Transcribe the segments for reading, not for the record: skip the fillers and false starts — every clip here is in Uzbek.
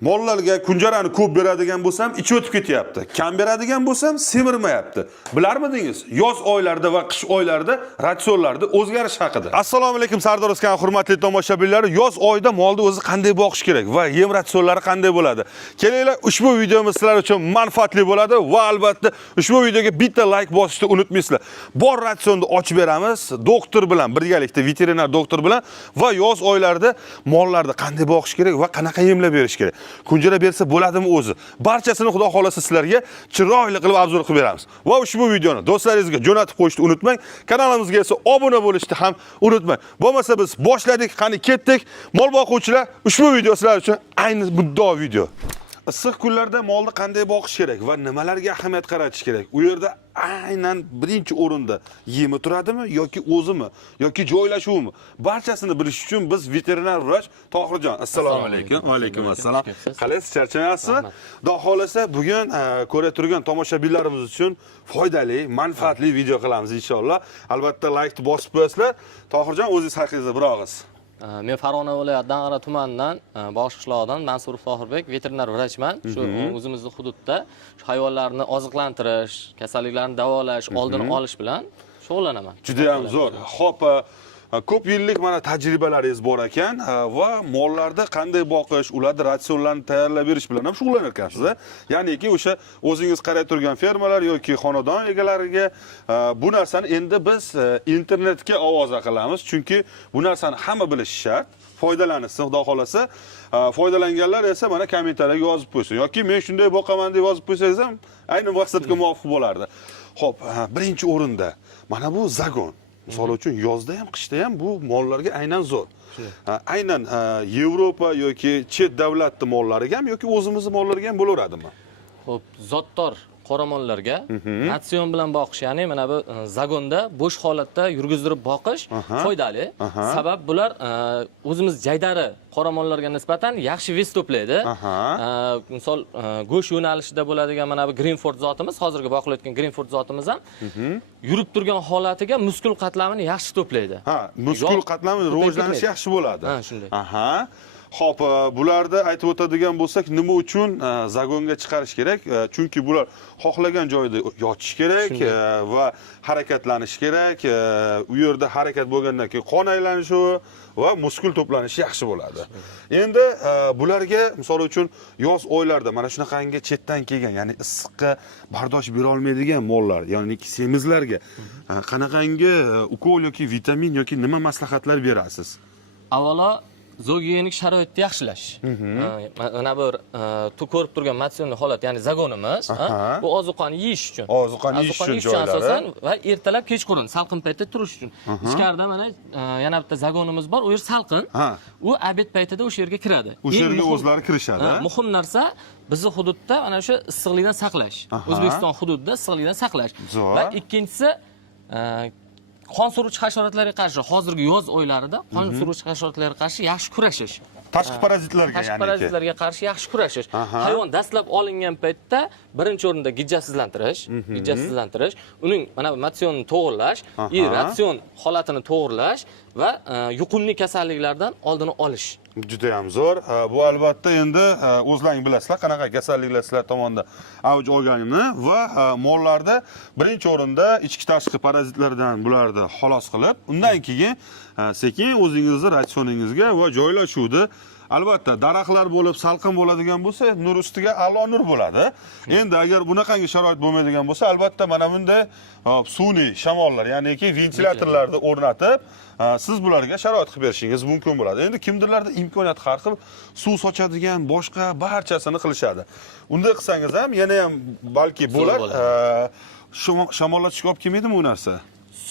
Mollarga kunjarani ko'p beradigan bo'lsam, ichi o'tib ketyapti. Kam beradigan bo'lsam, semirmayapti. Bilarmidingiz? Yoz oylarida va qish oylarida ratsionlarda o'zgarish haqida. Assalomu alaykum Sardor O'skan hurmatli tomoshabinlar. Yoz oyida molni o'zi qanday boqish kerak va yem ratsionlari qanday bo'ladi? Kelinglar, ushbu videomiz sizlar uchun manfaatli bo'ladi va albatta ushbu videoga bitta like bosishni unutmaysizlar. Bor ratsionni ochib beramiz, doktor bilan birgalikda, veterinar doktor bilan va yoz oylarida mollarni qanday boqish kerak va qanaqa yemlar berish kerak. Kunjara bersa bo'ladimi o'zi? Barchasini xudo xolasa sizlarga chiroyli qilib obzor qilib beramiz. Va ushbu videoni do'stlaringizga jo'natib qo'yishni unutmang. Kanalimizga esa obuna bo'lishni ham unutmang. Bo'lmasa biz boshladik, qani ketdik. Mol boquvchilar, ushbu video sizlar uchun ayni muddao video. Issiq kunlarda molni qanday boqish kerak va nimalarga ahamiyat qaratish kerak? U yerda aynan birinchi o'rinda yemi turadimi yoki o'zimi yoki joylashuvimi? Barchasini bilish uchun biz veterinar vrach Tohirjon. Assalomu alaykum. Va alaykum assalom. Qalaysiz, charchamayapsizmi? Xudo xolasa bugun ko'ra turgan tomoshabinlarimiz uchun foydali, manfaatli video qilamiz inshaalloh. Albatta like bosib qo'yasizlar. Tohirjon, o'zingiz haqingizda bir og'iz. Men Farg'ona viloyati Dang'ara tumanidan, Bosh qishlog'idan Mansurov Tohirbek, veterinar vrachman. Shu o'zimizning hududda hayvonlarni oziqlantirish, kasalliklarni davolash, oldini olish bilan shug'ullanaman. Juda ham zo'r. Xo'p, ko'p yillik mana tajribalaringiz bor ekan va mollarda qanday boqish, ularni ratsionlarni tayyorlab berish bilan ham shug'ullanar ekansiz. Ya'niki o'sha o'zingiz qarab turgan fermalar yoki xonadon egalariga bu narsani endi biz internetga ovoza qilamiz, chunki bu narsani hamma bilishi shart. Foydalanishsin, xudo xolasa. Foydalanganlar esa mana kommentariyga yozib qo'ysin yoki men shunday boqaman deb yozib qo'ysangiz ham ayni maqsadga muvofiq bo'lardi. Xo'p, birinchi o'rinda mana bu zagon. Misol uchun yozda ham, qishda ham bu mollarga aynan zo'r. Aynan Yevropa yoki chet davlatning mollariga ham yoki o'zimizning mollariga ham bo'laveradimi? Xo'p, zotdor qoramollarga ratsion bilan boqish, ya'ni mana bu zagonda bo'sh holatda yurgizdirib boqish foydali. Sabab bular o'zimiz jaydari qoramollarga nisbatan yaxshi ves to'playdi. Misol go'sht yo'nalishida bo'ladigan mana bu Greenford zotimiz, hozirgi boqilayotgan Greenford zotimiz ham yurib turgan holatiga muskul qatlamini yaxshi to'playdi. Muskul qatlami rivojlanishi yaxshi bo'ladi. Shunday. Xo'p, bularda aytib o'tadigan bo'lsak, nima uchun zagonga chiqarish kerak? Chunki bular xohlagan joyda yotish kerak va harakatlanish kerak. U yerda harakat bo'lgandan keyin qon aylanishi va muskul to'planishi yaxshi bo'ladi. Endi bularga misol uchun yoz oylarida mana shunaqangi chetdan kelgan, ya'ni issiqqa bardosh bera olmaydigan mollar, ya'ni semizlarga qanaqangi ukol yoki vitamin yoki nima maslahatlar berasiz? Avvalo zo'giyenik sharoitni yaxshilash. Mana bu ko'rib turgan matsionniy holat, ya'ni zagonimiz, bu ozuqani yeyish uchun. Ozuqani yeyish uchun joylari asosan va ertalab kechqurun salqin paytda turish uchun. Ichkarida mana yana bitta zagonimiz bor, u yer salqin. U obed paytida o'sha yerga kiradi. O'sha yerga o'zlari kirishadi. Muhim narsa bizning hududda mana shu issiqlikdan saqlash. O'zbekiston hududida issiqlikdan saqlash. Va ikkinchisi qon suruvchi hasharotlarga qarshi, hozirgi yoz oylarida qon suruvchi hasharotlarga qarshi yaxshi kurashish. Tashqi parazitlarga, ya'ni tashqi parazitlarga qarshi yaxshi kurashish. Hayvon dastlab olingan paytda birinchi o'rinda gijjasizlantirish, uning mana bu matsionini to'g'irlash, ratsion holatini to'g'irlash va yuqumli kasalliklardan oldini olish. Juda ham zo'r. Bu albatta endi o'zlaring bilasizlar, qanaqa kasalliklar sizlar tomonidan avj olganini va mollarda birinchi o'rinda ichki tashqi parazitlardan bularni xalos qilib, undan keyin sekin o'zingizning ratsioningizga va joylashuvni albatta daraxtlar bo'lib salqin bo'ladigan bo'lsa, nur ustiga a'lo nur bo'ladi. Endi agar bunaqangi sharoit bo'lmaydigan bo'lsa, albatta mana bunday sun'iy shamollar, ya'niki ventilyatorlarni o'rnatib, siz bularga sharoit qilib berishingiz mumkin bo'ladi. Endi kimdirlarda imkoniyat har xil suv sochadigan, boshqa barchasini qilishadi. Unday qilsangiz ham yana ham balki bo'lar. Shamollar chiqib kelmaydimi u narsa?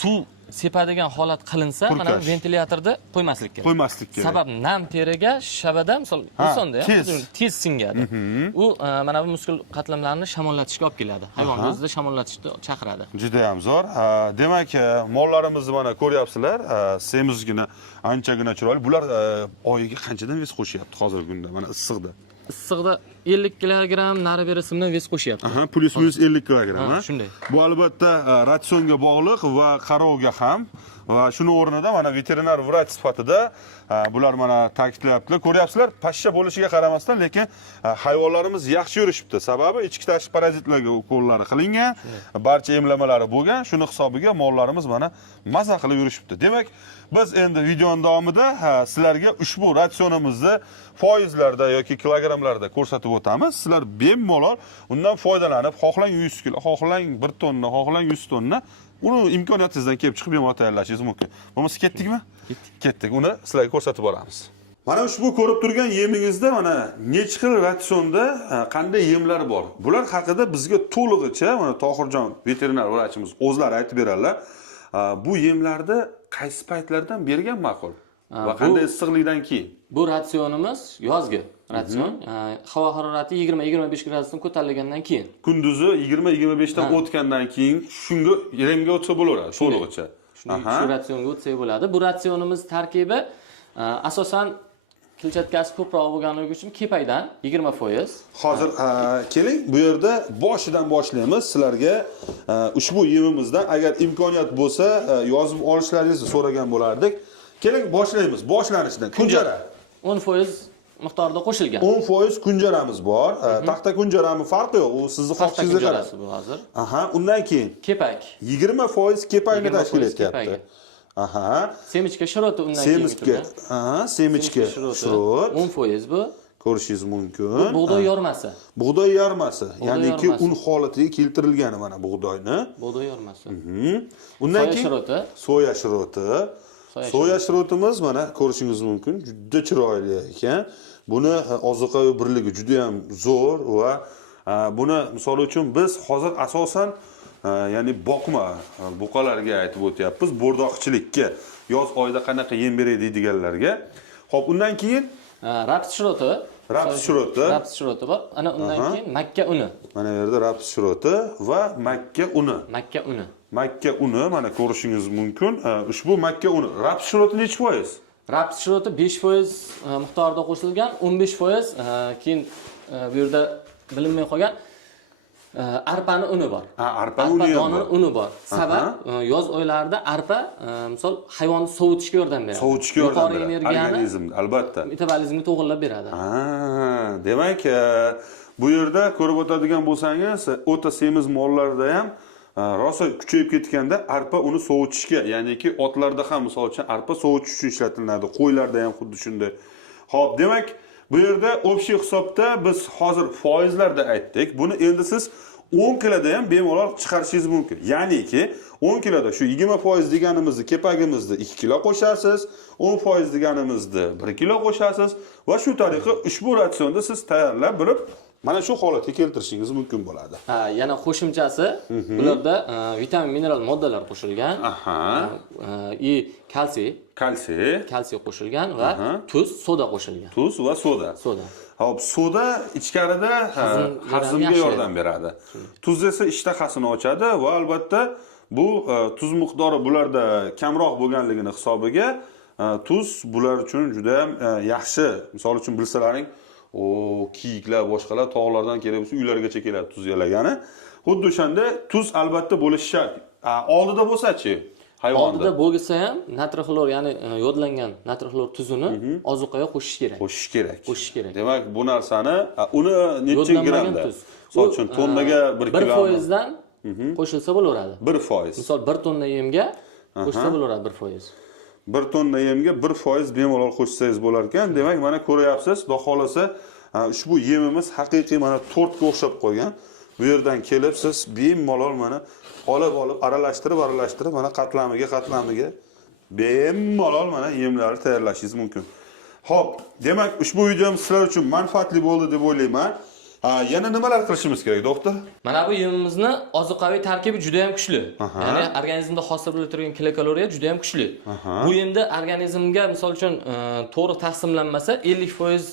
Suv sepadigan holat qilinsa, mana bu ventilyatorda qo'ymaslik kerak. Qo'ymaslik kerak. Sabab nam teriga shabada, misol insonda ham tez singadi. U mana bu muskul qatlamlarni shamollatishga olib keladi. Hayvon o'zida shamollatishni chaqiradi. Juda ham zo'r. Demak, mollarimizni mana ko'ryapsizlar, semizgina, anchagina chiroyli. Bular oyiga qanchadan ves qo'shyapti hozirgi kunda, mana issiqda? Issiqda 50 kilogramm nari beri simdan vес qo'shyapti. Aha, plus minus 50 kilogramm. Ha, ha? shunday. Bu albatta ratsionga bog'liq va qarovga ham. Va shuni o'rnida mana veterinar vrach sifatida bular mana ta'kidlayaptilar. Ko'ryapsizlar, pashsha bo'lishiga qaramasdan, lekin hayvonlarimiz yaxshi yurishibdi. Sababi ichki tashqi parazitlarga ukollari qilingan, barcha emlamalari bo'lgan. Shuni hisobiga mollarimiz mana maza qilib yurishibdi. Demak, biz endi videoning davomida sizlarga ushbu ratsionimizni foizlarda yoki kilogrammlarda ko'rsatib o'tamiz. Sizlar bemalol undan foydalanib, xohlang 100 kilo, xohlang 1 tonna, xohlang 100 tonna uni imkoniyatingizdan kelib chiqib bemalol tayyorlashingiz mumkin. Bo'lmasa ketdikmi? Ketdik. Uni sizlarga ko'rsatib boramiz. Mana ushbu ko'rib turgan yemingizda mana necha xil ratsionda qanday yemlar bor. Bular haqida bizga to'lig'icha mana Tohirjon veterinar vrachimiz o'zlari aytib beradilar. Bu yemlarni qaysi paytlardan bergan ma'qul? Va qanday issiqlikdan keyin? Bu ratsionimiz yozgi ratsion. Havo harorati 20-25 gradusdan ko'tarilgandan keyin. Kunduzi 20-25 dan o'tgandan keyin shunga yemga o'tsa bo'laveradi, to'lig'icha. Shu ratsionga o'tsa bo'ladi. Bu ratsionimiz tarkibi asosan kletchatkasi ko'proq bo'lganligi uchun kepaydan 20%. Hozir keling, bu yerda boshidan boshlaymiz. Sizlarga ushbu yemimizdan agar imkoniyat bo'lsa yozib olishlaringizni so'ragan bo'lardik. Keling boshlaymiz. Boshlanishidan kunjara 10% miqdorida qo'shilgan. 10% kunjaramiz bor. Taxta kunjarami farqi yo'q. U sizning xohishingizga qarab. Bu hozir. Aha, undan keyin Kepak. 20% kepakni tashkil etyapti. Aha. Semichka shiroti undan keyin. Semichka. Aha, semichka shirot. 10% bu. Ko'rishingiz mumkin. Bug'doy yormasi. Bug'doy yormasi, ya'niki un holatiga keltirilgan mana bug'doyni. Bug'doy yormasi. Undan Soya keyin shiroti. soya shiroti. Soya shirotimiz mana ko'rishingiz mumkin, juda chiroyli ekan. Buni ozuqaviy birligi juda ham zo'r va buni misol uchun biz hozir asosan ya'ni boqma buqalarga aytib o'tyapmiz, bo'rdoqchilikka yoz oyida qanaqa yem beray deydiganlarga. Xo'p, undan keyin raps shiroti. Raps shiroti. Raps shiroti bor. Ana undan keyin makka uni. Mana bu yerda raps shiroti va makka uni. Makka uni. Makka uni mana ko'rishingiz mumkin. Ushbu makka uni raps shiroti necha foiz? Raps shiroti 5% miqdorida qo'shilgan, 15% keyin bu yerda bilinmay qolgan arpani uni bor. Arpa uni doni uni bor. Sabab yoz oylarida arpa misol hayvonni sovutishga yordam beradi. Sovutishga yordam beradi. Yuqori energiyani organizmni albatta. metabolizmni to'g'irlab beradi. Demak, bu yerda ko'rib o'tadigan bo'lsangiz, o'ta semiz mollarda ham rosa kuchayib ketganda arpa uni sovutishga, ya'niki otlarda ham misol uchun arpa sovutish uchun ishlatiladi. Qo'ylarda ham xuddi shunday. Xo'p, demak, bu yerda общий hisobda biz hozir foizlarda aytdik. Buni endi siz 10 kiloda ham bemalol chiqarishingiz mumkin. Ya'niki 10 kiloda shu 20% deganimizni kepagimizni 2 kilo qo'shasiz, 10% deganimizni 1 kilo qo'shasiz va shu tariqa ushbu ratsionda siz tayyorlab bilib mana shu holatga keltirishingiz mumkin bo'ladi. Yana qo'shimchasi, bularda vitamin, mineral moddalar qo'shilgan. I kalsiy qo'shilgan va tuz, soda qo'shilgan. Tuz va soda. Hop, soda ichkarida hazmga yordam beradi. Tuz esa ishtahasini ochadi va albatta bu tuz miqdori bularda kamroq bo'lganligini hisobiga tuz bular uchun juda ham yaxshi. Misol uchun bilsalaring, kiyiklar, boshqalar tog'lardan kelib uylargacha keladi tuz yalagani. Xuddi o'shanda tuz albatta bo'lishi shart. Oldida bo'lsa-chi, hayvonda. Oldida bo'lsa ham natr xlor, ya'ni yodlangan natr xlor tuzini ozuqaga qo'shish kerak. Demak, bu narsani uni necha grammda? Misol uchun tonnaga 1 kilo. 1% dan qo'shilsa bo'laveradi. 1%. Misol 1 tonna yemga qo'shsa bo'laveradi 1%. 1 tonna yemga 1% bemalol qo'shsangiz bo'lar ekan. Demak, mana ko'ryapsiz, xudo xolasa ushbu yemimiz haqiqiy mana tortga o'xshab qolgan. Bu yerdan kelib siz bemalol mana olib aralashtirib mana qatlamiga bemalol mana yemlarni tayyorlashingiz mumkin. Xo'p, demak ushbu videomiz sizlar uchun manfaatli bo'ldi deb o'ylayman. Yana nimalar qilishimiz kerak, doktor? Mana bu yemimizni ozuqaviy tarkibi juda ham kuchli. Ya'ni organizmda hosil bo'lib turgan kilokaloriya juda ham kuchli. Bu yemda organizmga misol uchun to'g'ri taqsimlanmasa 50%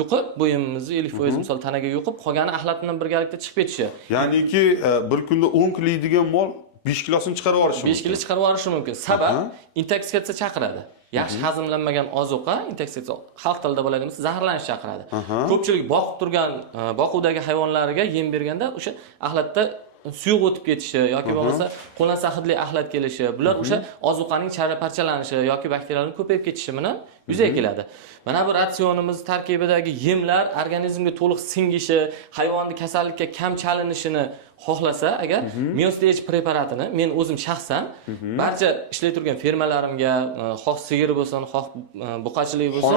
yuqib, bu yemimizni 50% misol tanaga yuqib, qolgani axlat bilan birgalikda chiqib ketishi. Ya'niki bir kunda 10 kilo yeydigan mol 5 kilosini chiqarib yuborishi mumkin. 5 kilo chiqarib yuborishi mumkin. Sabab intoksikatsiya chaqiradi. yaxshi hazmlanmagan ozuqa, intoksikatsiya xalq tilida bo'ladigan zaharlanish chaqiradi. Ko'pchilik boqib turgan boquvdagi hayvonlarga yem berganda o'sha axlatda suyuq o'tib ketishi yoki bo'lmasa qo'lansa hidli axlat kelishi, bular o'sha ozuqaning parchalanishi yoki bakteriyalarning ko'payib ketishi bilan yuzaga keladi. Mana bu ratsionimiz tarkibidagi yemlar organizmga to'liq singishi, hayvonning kasallikka kam chalinishini xohlasa agar Miostage preparatini men o'zim shaxsan barcha ishlayib turgan fermalarimga, xoh sigir bo'lsin, xoh buqachilik bo'lsin,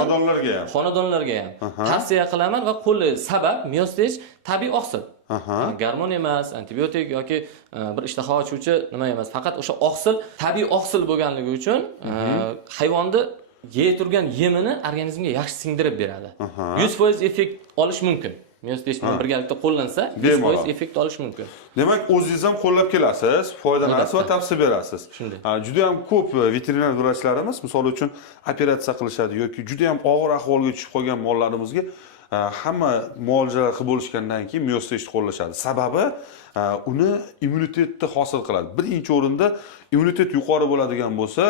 xonadonlarga ham tavsiya qilaman va qo'lli sabab Miostage tabiiy oqsil. Gormon emas, antibiotik yoki bir ishtaha ochuvchi nima emas, faqat o'sha oqsil tabiiy oqsil bo'lganligi uchun hayvonni yey turgan yemini organizmga yaxshi singdirib beradi. 100% effekt olish mumkin. Miostage bilan birgalikda qo'llansa 100% effekt olish mumkin. Demak, o'zingiz ham qo'llab kelasiz, foydalanasiz va tavsiya berasiz. Juda ham ko'p veterinar vrachlarimiz, misol uchun operatsiya qilishadi yoki juda ham og'ir ahvolga tushib qolgan mollarimizga hamma muolajalar qilib bo'lishgandan keyin Miostage qo'llashadi. Sababi uni immunitetni hosil qiladi. Birinchi o'rinda immunitet yuqori bo'ladigan bo'lsa,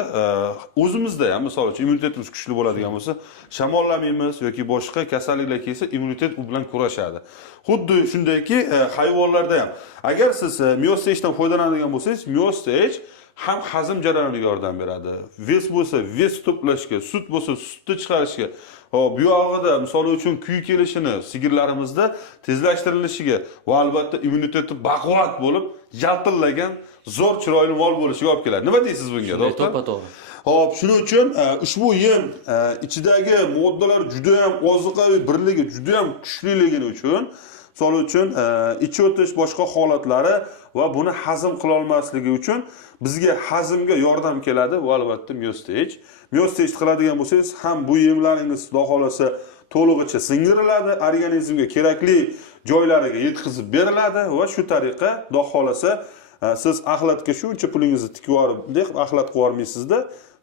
o'zimizda ham misol uchun immunitetimiz kuchli bo'ladigan bo'lsa, shamollamaymiz yoki boshqa kasalliklar kelsa, immunitet u bilan kurashadi. Xuddi shundayki, hayvonlarda ham agar siz Miostagedan foydalanadigan bo'lsangiz, Miostage ham hazm jarayoniga yordam beradi. Ves bo'lsa, ves to'plashga, sut bo'lsa, sutni chiqarishga, bu yog'ida misol uchun kuy kelishini sigirlarimizda tezlashtirilishiga va albatta immuniteti baquvvat bo'lib, yaltillagan, zo'r chiroyli mol bo'lishiga olib keladi. Nima deysiz bunga, doktor? To'ppa-to'g'ri. Hop, shuning uchun ushbu yem ichidagi moddalar juda ham ozuqaviy birligi juda ham kuchliligini uchun, misol uchun ichi o'tish boshqa holatlari va buni hazm qila olmasligi uchun bizga hazmga yordam keladi va albatta Miostage. Miostage qiladigan bo'lsangiz, ham bu yemlaringiz xudo xolasa to'lig'icha singdiriladi, organizmga kerakli joylariga yetkazib beriladi va shu tariqa xudo xolasa siz axlatga shuncha pulingizni tikib yuborib, deb axlat qilib olmaysizda,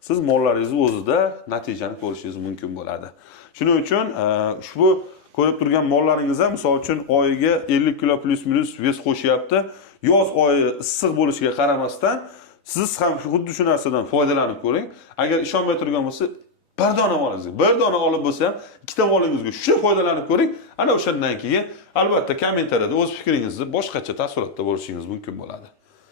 siz mollaringizni o'zida natijani ko'rishingiz mumkin bo'ladi. Shuning uchun ushbu ko'rib turgan mollaringiz ham misol uchun oyiga 50 kilo plus minus ves qo'shyapti. Yoz oyi issiq bo'lishiga qaramasdan siz ham xuddi shu narsadan foydalanib ko'ring. Agar ishonmay turgan bo'lsa, bir dona molingizga, bir dona olib bo'lsa ham, ikkita molingizga shu foydalanib ko'ring. Ana o'shandan keyin albatta kommentariyada o'z fikringizni boshqacha taassurotda bo'lishingiz mumkin bo'ladi.